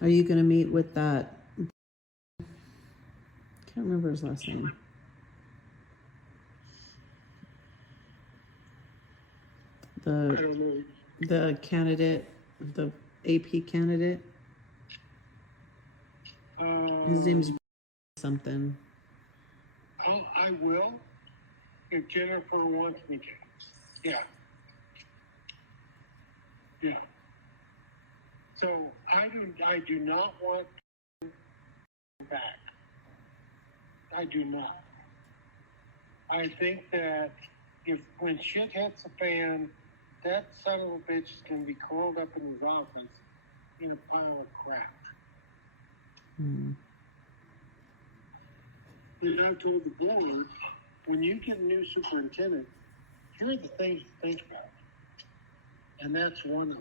Are you going to meet with that? Can't remember his last name. I don't know. The candidate, the AP candidate. His name's something. I will if Jennifer wants me to. Yeah. Yeah. So I do not want back. I do not. I think that when shit hits the fan, that son of a bitch is going to be curled up in his office in a pile of crap. Hmm. And I told the board, when you get a new superintendent, here are the things to think about. And that's one of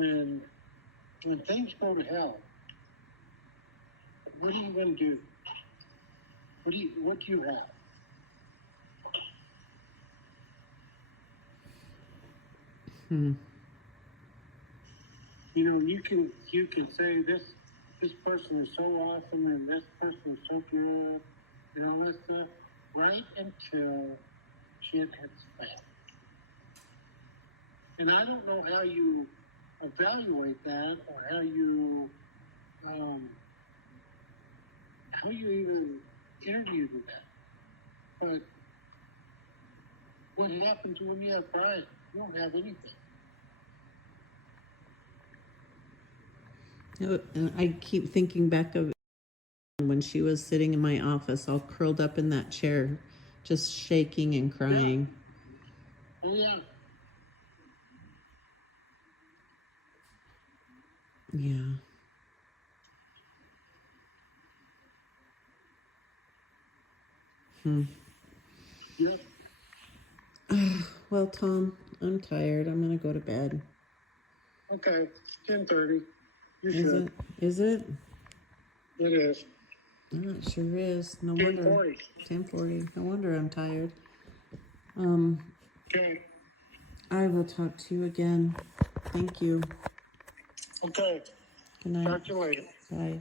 them. When things go to hell, what are you going to do? What do you have? Hmm. You know, you can say this person is so awesome and this person is so good and all that stuff, right until shit hits the fan. And I don't know how you evaluate that or how you even interview that. But what happens when you have pride? You don't have anything. And I keep thinking back of when she was sitting in my office, all curled up in that chair, just shaking and crying. Yeah. Oh, yeah. Yeah. Yep. Well, Tom, I'm tired. I'm going to go to bed. Okay. 10:30. You Is should. it? Is it? It is. Oh, it sure is. No 10:40. wonder. 10:40. No wonder I'm tired. Okay. I will talk to you again. Thank you. Okay. Good night. Talk to you later. Bye.